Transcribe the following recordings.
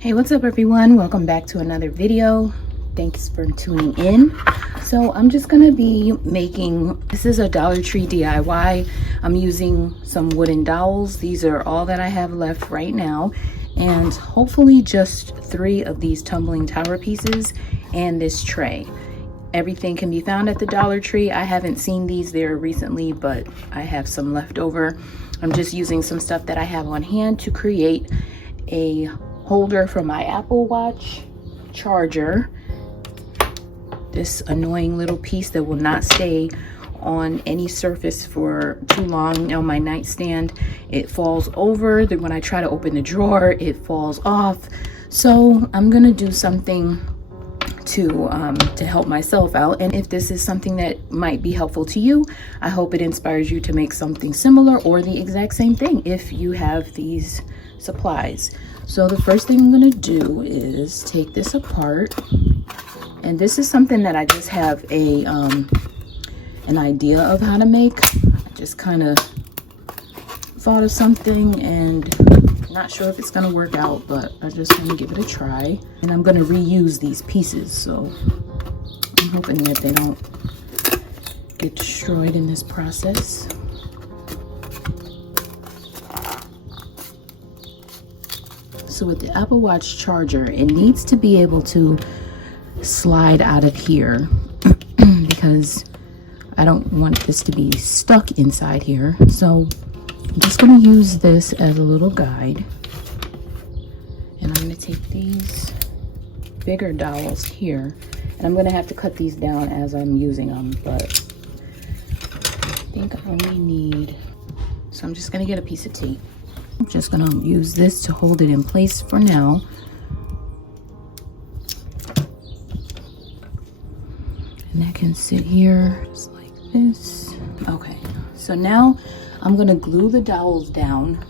Hey, what's up everyone? Welcome back to another video. Thanks for tuning in. So I'm just gonna be making, this is a Dollar Tree DIY. I'm using some wooden dowels. These are all that I have left right now, and hopefully just 3 of these tumbling tower pieces and this tray. Everything can be found at the Dollar Tree. I haven't seen these there recently, but I have some left over. I'm just using some stuff that I have on hand to create a holder for my Apple Watch charger. This annoying little piece that will not stay on any surface for too long on my nightstand. It falls over. Then when I try to open the drawer, it falls off. So I'm gonna do something to help myself out, and if this is something that might be helpful to you, I hope it inspires you to make something similar or the exact same thing if you have these supplies. So the first thing I'm going to do is take this apart, and this is something that I just have a an idea of how to make. I just kind of thought of something and not sure if it's gonna work out, but I just want to give it a try. And I'm gonna reuse these pieces, so I'm hoping that they don't get destroyed in this process. So with the Apple Watch charger, it needs to be able to slide out of here because I don't want this to be stuck inside here. So I'm just going to use this as a little guide, and I'm going to take these bigger dowels here, and I'm going to have to cut these down as I'm using them, but I think I only need, so I'm just going to get a piece of tape. I'm just going to use this to hold it in place for now. And that can sit here just like this. Okay, so now I'm going to glue the dowels down.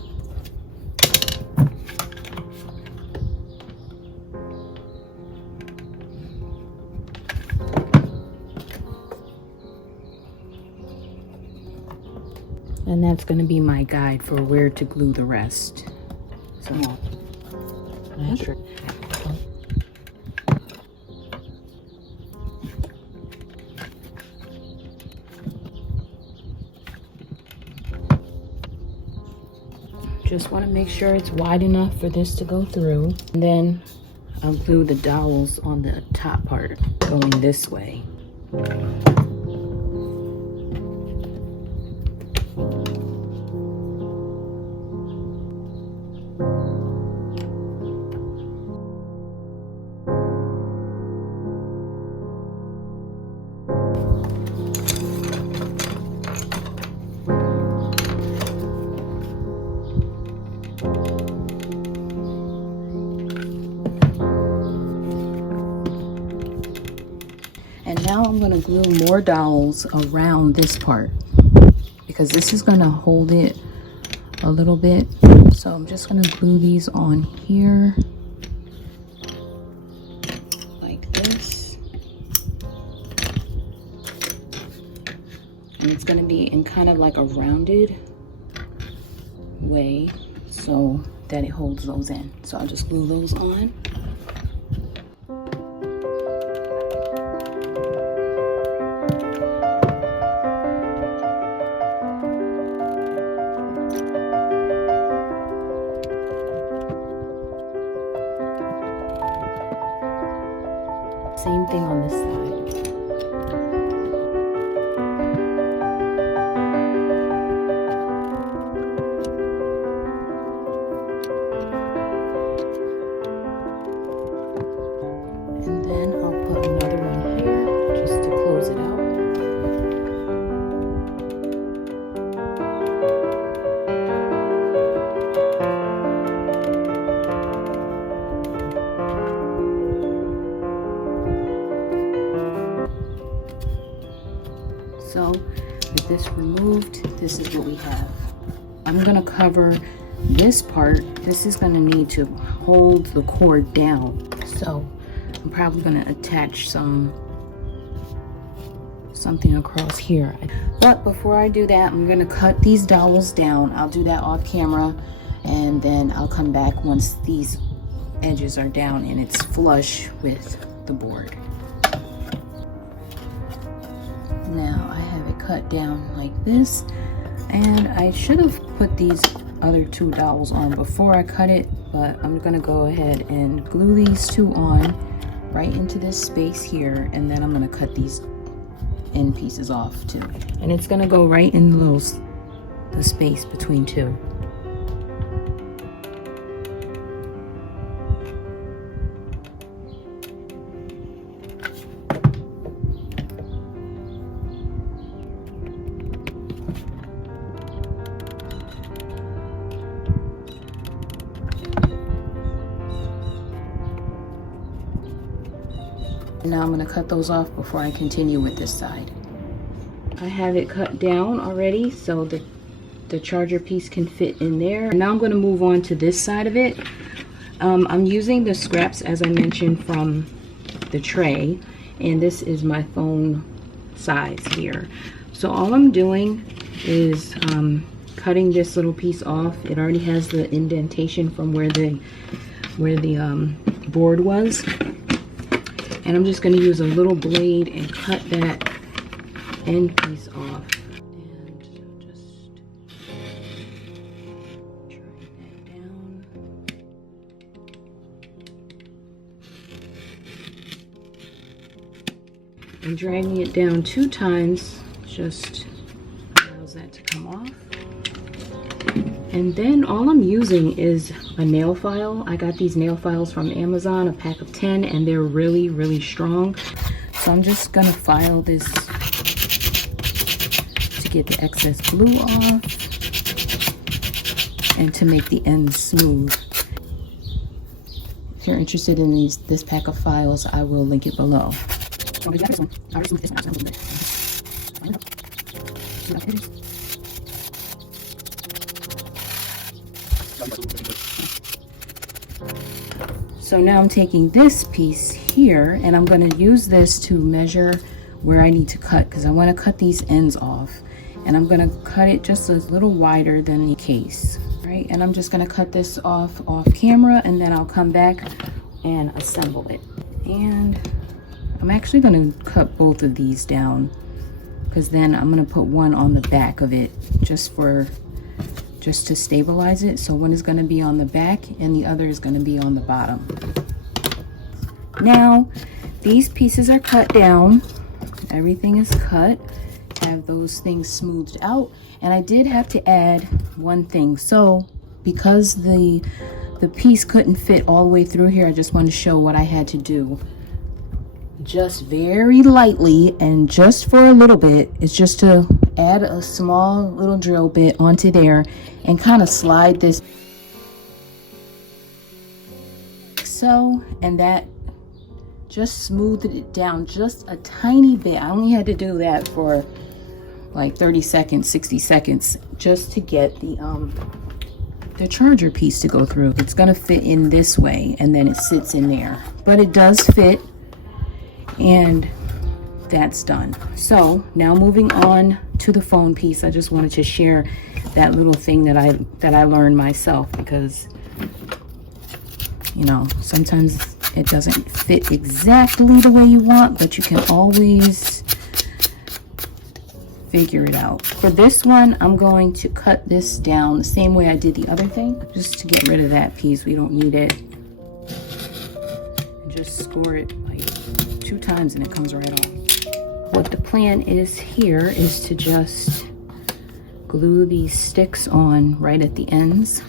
And that's going to be my guide for where to glue the rest. So, just want to make sure it's wide enough for this to go through. And then I'll glue the dowels on the top part going this way. And now I'm going to glue more dowels around this part because this is going to hold it a little bit. So I'm just going to glue these on here like this. And it's going to be in kind of like a rounded way so that it holds those in. So I'll just glue those on. Same thing on this side. And then I'll put another one here just to close it out. So with this removed, this is what we have. I'm gonna cover this part. This is gonna need to hold the cord down. So I'm probably gonna attach something across here. But before I do that, I'm gonna cut these dowels down. I'll do that off camera, and then I'll come back once these edges are down and it's flush with the board. Now I have it cut down like this, and I should have put these other two dowels on before I cut it, but I'm gonna go ahead and glue these two on right into this space here, and then I'm gonna cut these end pieces off too. And it's gonna go right in the space between two. Now I'm going to cut those off before I continue with this side. I have it cut down already so the charger piece can fit in there. Now I'm going to move on to this side of it. I'm using the scraps, as I mentioned, from the tray, and this is my phone size here. So all I'm doing is cutting this little piece off. It already has the indentation from where the board was. And I'm just going to use a little blade and cut that end piece off. And just drag that down. And dragging it down 2 times just allows that to come off. And then all I'm using is a nail file. I got these nail files from Amazon, a pack of 10, and they're really, really strong. So I'm just gonna file this to get the excess glue off and to make the ends smooth. If you're interested in this pack of files, I will link it below. So now I'm taking this piece here and I'm going to use this to measure where I need to cut, because I want to cut these ends off, and I'm going to cut it just a little wider than the case. Right, and I'm just going to cut this off camera, and then I'll come back and assemble it. And I'm actually going to cut both of these down, because then I'm going to put one on the back of it just to stabilize it. So one is going to be on the back and the other is going to be on the bottom. Now these pieces are cut down, everything is cut, have those things smoothed out, and I did have to add one thing. So because the piece couldn't fit all the way through here, I just want to show what I had to do. Just very lightly and just for a little bit, it's just to add a small little drill bit onto there and kind of slide this so, and that just smoothed it down just a tiny bit. I only had to do that for like 30 seconds, 60 seconds, just to get the charger piece to go through. It's gonna fit in this way and then it sits in there, but it does fit. And that's done. So now moving on to the phone piece, I just wanted to share that little thing that I learned myself, because you know, sometimes it doesn't fit exactly the way you want, but you can always figure it out. For this one, I'm going to cut this down the same way I did the other thing, just to get rid of that piece. We don't need it. And just score it like 2 times and it comes right off. What the plan is here is to just glue these sticks on right at the ends.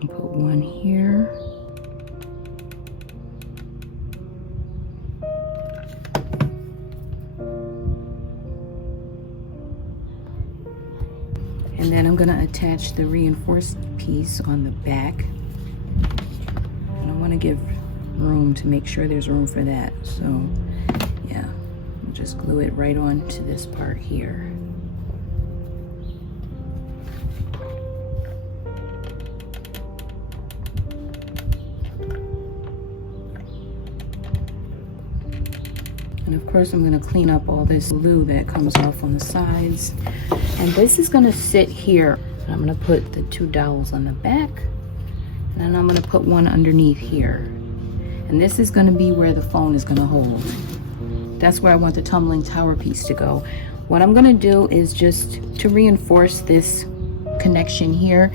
I'll put one here. And then I'm going to attach the reinforced piece on the back. And I want to give room to make sure there's room for that. So yeah, I'll just glue it right on to this part here. And of course I'm going to clean up all this glue that comes off on the sides. And this is going to sit here And I'm gonna put the 2 dowels on the back, and then I'm gonna put one underneath here. And this is gonna be where the phone is gonna hold. That's where I want the tumbling tower piece to go. What I'm gonna do is, just to reinforce this connection here,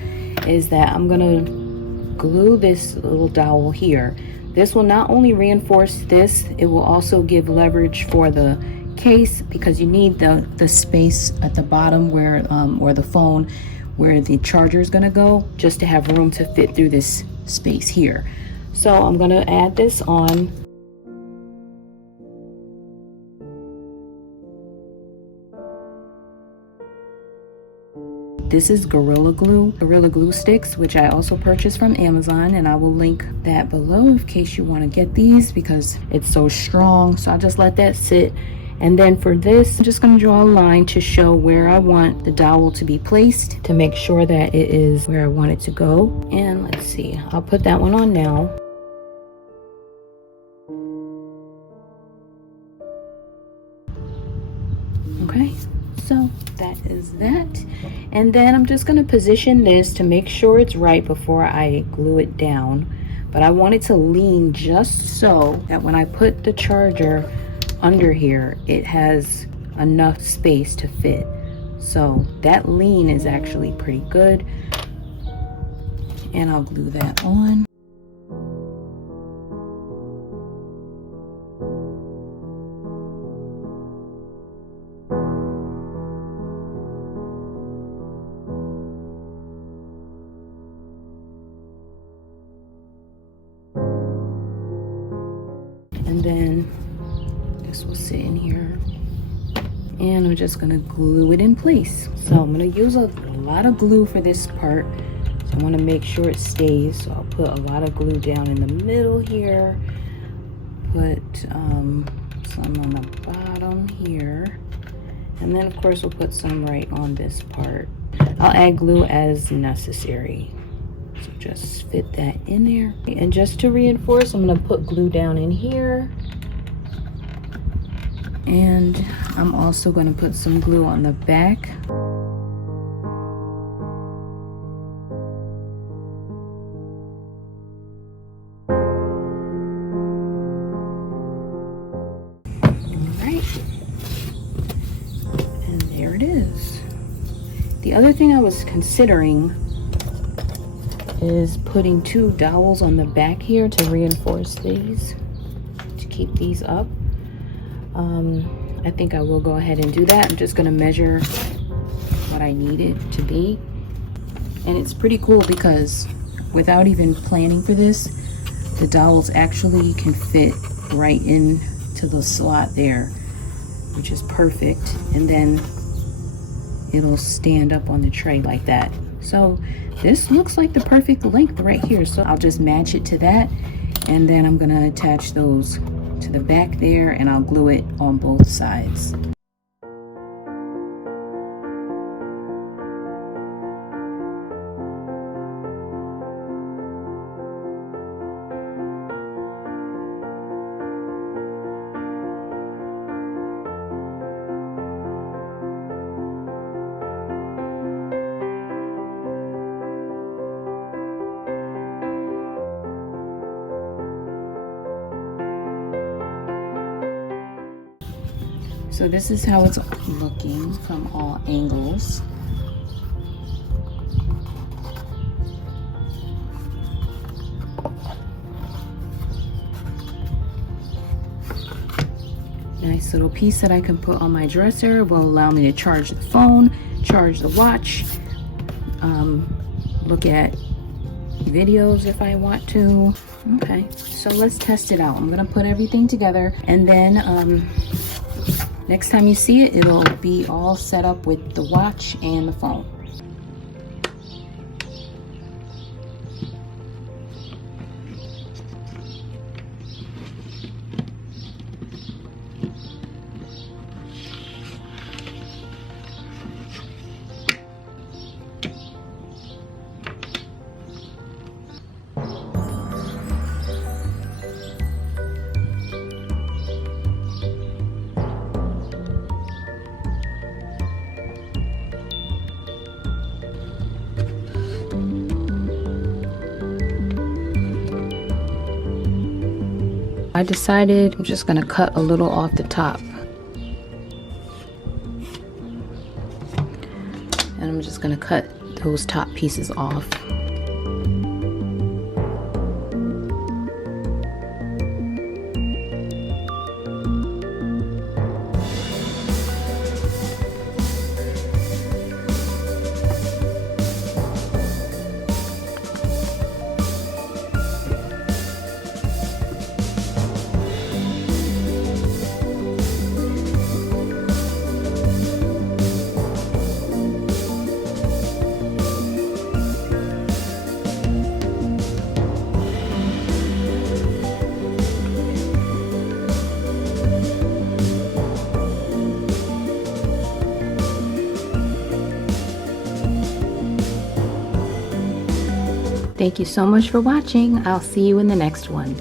is that I'm gonna glue this little dowel here. This will not only reinforce this, it will also give leverage for the case, because you need the space at the bottom where or the phone where the charger is going to go, just to have room to fit through this space here. So I'm going to add this on. This is Gorilla Glue sticks, which I also purchased from Amazon, and I will link that below in case you want to get these, because it's so strong. So I'll just let that sit. And then for this, I'm just going to draw a line to show where I want the dowel to be placed, to make sure that it is where I want it to go. And let's see, I'll put that one on now. Okay, so that is that. And then I'm just going to position this to make sure it's right before I glue it down. But I want it to lean just so that when I put the charger under here, it has enough space to fit. So that lean is actually pretty good. And I'll glue that on. And then this will sit in here, and I'm just gonna glue it in place. So I'm gonna use a lot of glue for this part, so I want to make sure it stays. So I'll put a lot of glue down in the middle here, put some on the bottom here, and then of course we'll put some right on this part. I'll add glue as necessary, so just fit that in there. And just to reinforce, I'm gonna put glue down in here. And I'm also going to put some glue on the back. Alright. And there it is. The other thing I was considering is putting 2 dowels on the back here to reinforce these, to keep these up. I think I will go ahead and do that. I'm just going to measure what I need it to be. And it's pretty cool because without even planning for this, the dowels actually can fit right into the slot there, which is perfect. And then it'll stand up on the tray like that. So this looks like the perfect length right here. So I'll just match it to that. And then I'm going to attach those to the back there, and I'll glue it on both sides. So this is how it's looking from all angles. Nice little piece that I can put on my dresser. Will allow me to charge the phone, charge the watch, look at videos if I want to. Okay, so let's test it out. I'm gonna put everything together, and then next time you see it, it'll be all set up with the watch and the phone. I decided I'm just gonna cut a little off the top. And I'm just gonna cut those top pieces off. Thank you so much for watching. I'll see you in the next one.